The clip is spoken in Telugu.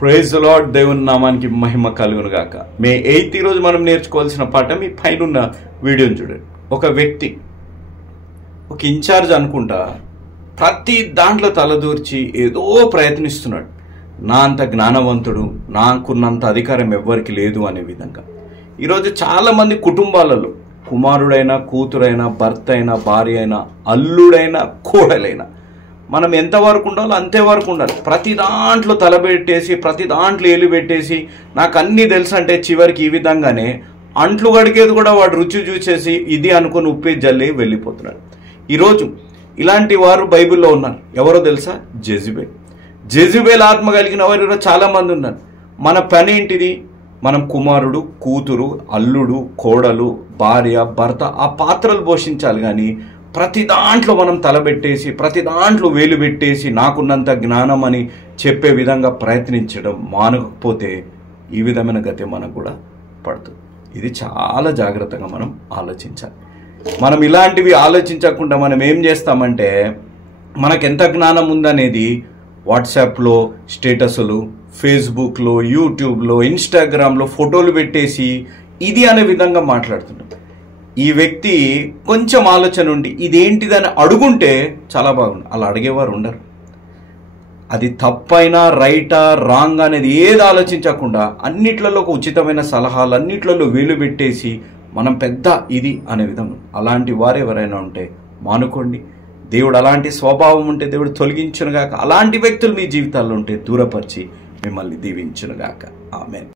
Praise the lord. దేవుని నామానికి మహిమ కలుగును గాక. మే 8 ఈ రోజు మనం నేర్చుకోవాల్సిన పాఠం ఈ పైన ఉన్న వీడియోని చూడండి. ఒక వ్యక్తి ఒక ఇన్ఛార్జ్ అనుకుంటా ప్రతి దాంట్లో తలదూర్చి ఏదో ప్రయత్నిస్తున్నాడు. నా అంత జ్ఞానవంతుడు, నాకున్నంత అధికారం ఎవ్వరికి లేదు అనే విధంగా ఈరోజు చాలామంది కుటుంబాలలో కుమారుడైనా, కూతురైనా, భర్త అయినా, భార్య అయినా, అల్లుడైనా, కోడలైనా మనం ఎంతవరకు ఉండాలో అంతేవరకు ఉండాలి. ప్రతి దాంట్లో తలబెట్టేసి, ప్రతి దాంట్లో ఏలు పెట్టేసి నాకు అన్నీ తెలుసు అంటే చివరికి ఈ విధంగానే అంట్లు గడిగేది కూడా వాడు రుచి చూసేసి ఇది అనుకుని ఉప్పే జల్లి వెళ్ళిపోతున్నాడు. ఈరోజు ఇలాంటి వారు బైబిల్లో ఉన్నారు. ఎవరో తెలుసా? జెజబెల్ ఆత్మ కలిగిన వారు ఈరోజు చాలామంది ఉన్నారు. మన పని ఏంటిది? మనం కుమారుడు, కూతురు, అల్లుడు, కోడలు, భార్య, భర్త ఆ పాత్రలు పోషించాలి. కానీ ప్రతి దాంట్లో మనం తలబెట్టేసి, ప్రతి దాంట్లో వేలు పెట్టేసి నాకున్నంత జ్ఞానం అని చెప్పే విధంగా ప్రయత్నించడం మానకపోతే ఈ విధమైన గతి మనకు కూడా పడుతుంది. ఇది చాలా జాగ్రత్తగా మనం ఆలోచించాలి. మనం ఇలాంటివి ఆలోచించకుండా మనం ఏం చేస్తామంటే మనకెంత జ్ఞానం ఉందనేది వాట్సాప్లో స్టేటస్లు, ఫేస్బుక్లో, యూట్యూబ్లో, ఇన్స్టాగ్రామ్లో ఫోటోలు పెట్టేసి ఇది అనే విధంగా మాట్లాడుతున్నాం. ఈ వ్యక్తి కొంచెం ఆలోచన ఉండి ఇదేంటిదని అడుగుంటే చాలా బాగుంది. అలా అడిగేవారు ఉండరు. అది తప్పైనా రైటా రాంగ్ అనేది ఏది ఆలోచించకుండా అన్నిట్లలో ఒక ఉచితమైన సలహాలు, అన్నిట్లలో వేలు పెట్టేసి మనం పెద్ద ఇది అనే విధంగా. అలాంటి వారు ఎవరైనా ఉంటే మానుకోండి. దేవుడు అలాంటి స్వభావం ఉంటే దేవుడు తొలగించునుగాక. అలాంటి వ్యక్తులు మీ జీవితాల్లో ఉంటే దూరపరిచి మిమ్మల్ని దీవించునుగాక. ఆమేన్.